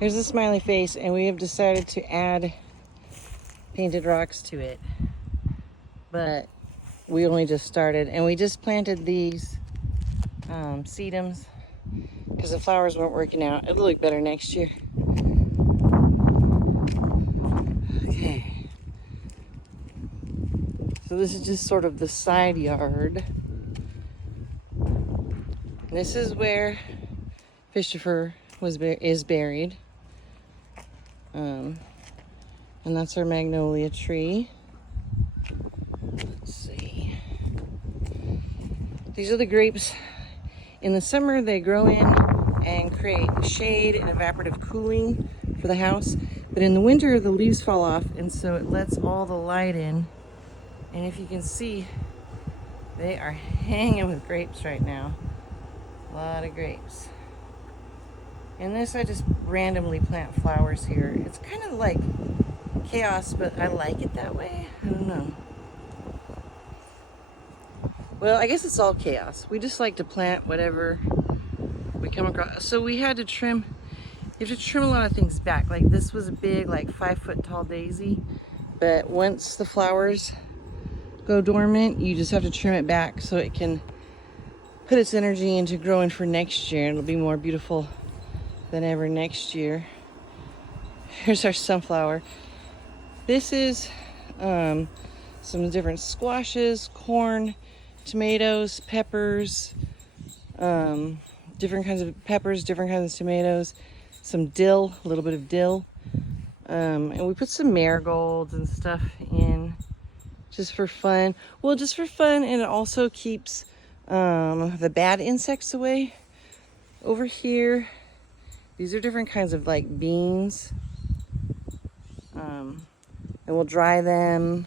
Here's a smiley face, and we have decided to add painted rocks to it. But we only just started, and we just planted these sedums because the flowers weren't working out. It'll look better next year. Okay. So this is just sort of the side yard. This is where Christopher is buried. And that's our magnolia tree. Let's see. These are the grapes. In the summer, they grow in and create shade and evaporative cooling for the house. But in the winter, the leaves fall off, and so it lets all the light in. And if you can see, they are hanging with grapes right now. A lot of grapes. And this, I just randomly plant flowers here. It's kind of like chaos, but I like it that way. I don't know. Well, I guess it's all chaos. We just like to plant whatever we come across. So we had to trim, you have to trim a lot of things back. Like this was a big, like 5-foot tall daisy. But once the flowers go dormant, you just have to trim it back so it can put its energy into growing for next year. It'll be more beautiful than ever next year. Here's our sunflower. This is some different squashes, corn, tomatoes, peppers, different kinds of peppers, different kinds of tomatoes, some dill, a little bit of dill. And we put some marigolds and stuff in just for fun. Well, just for fun, and it also keeps the bad insects away. Over here, these are different kinds of like beans. And we'll dry them,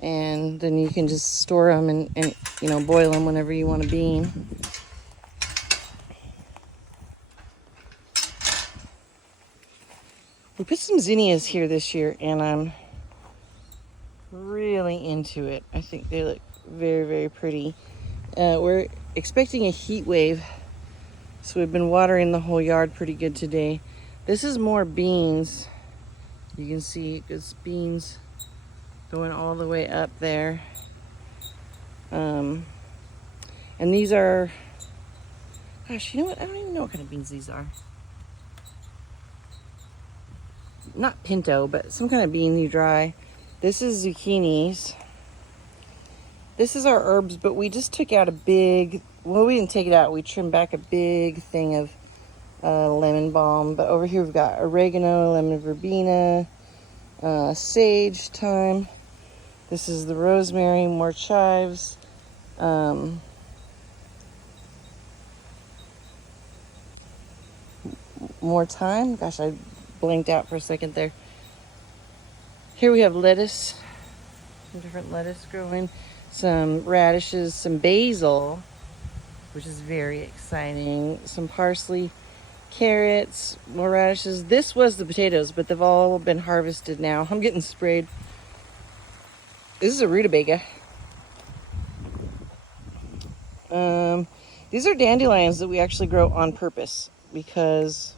and then you can just store them and you know, boil them whenever you want a bean. We put some zinnias here this year, and I'm really into it. I think they look very, very pretty. We're expecting a heat wave, so we've been watering the whole yard pretty good today. This is more beans. You can see it's beans going all the way up there. And these are, gosh, you know what? I don't even know what kind of beans these are. Not pinto, but some kind of bean you dry. This is zucchinis. This is our herbs, but we just took out a big, well, we didn't take it out. We trimmed back a big thing of lemon balm. But over here we've got oregano, lemon verbena, sage, thyme. This is the rosemary, more chives. More thyme. Gosh, I blanked out for a second there. Here we have lettuce. Some different lettuce growing. Some radishes, some basil, which is very exciting. Some parsley, carrots, more radishes. This was the potatoes, but they've all been harvested now. I'm getting sprayed. This is a rutabaga. These are dandelions that we actually grow on purpose because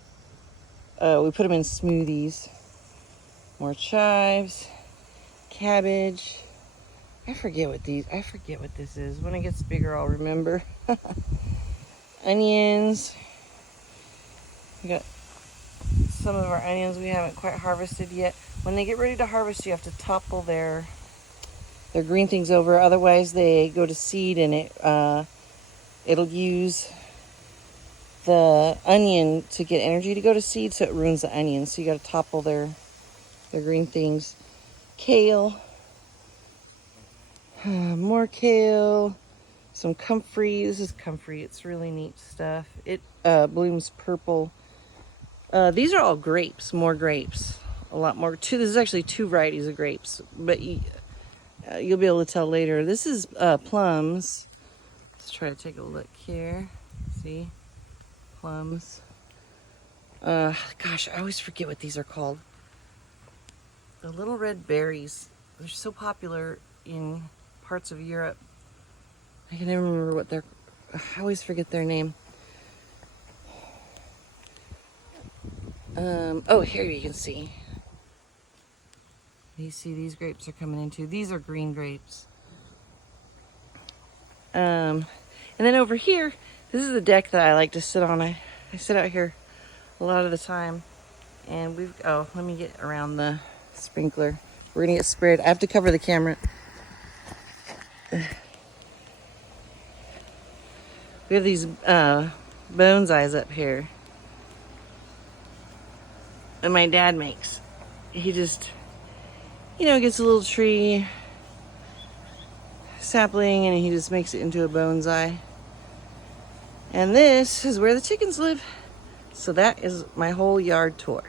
we put them in smoothies. More chives, cabbage. I forget what this is. When it gets bigger, I'll remember. Onions. We got some of our onions we haven't quite harvested yet. When they get ready to harvest, you have to topple their green things over. Otherwise, they go to seed, and it'll use the onion to get energy to go to seed, so it ruins the onion. So you got to topple their green things. Kale. More kale, some comfrey. This is comfrey. It's really neat stuff. It blooms purple. These are all grapes, more grapes. A lot more. This is actually 2 varieties of grapes, but you'll be able to tell later. This is plums. Let's try to take a look here. See? Plums. Gosh, I always forget what these are called. The little red berries. They're so popular in parts of Europe. I can never remember what I always forget their name. Oh, here you can see. You see these grapes are coming into. These are green grapes. And then over here, this is the deck that I like to sit on. I sit out here a lot of the time. And let me get around the sprinkler. We're gonna get sprayed. I have to cover the camera. We have these bonsais up here. And my dad makes. He just, gets a little tree sapling and he just makes it into a bonsai. And this is where the chickens live. So that is my whole yard tour.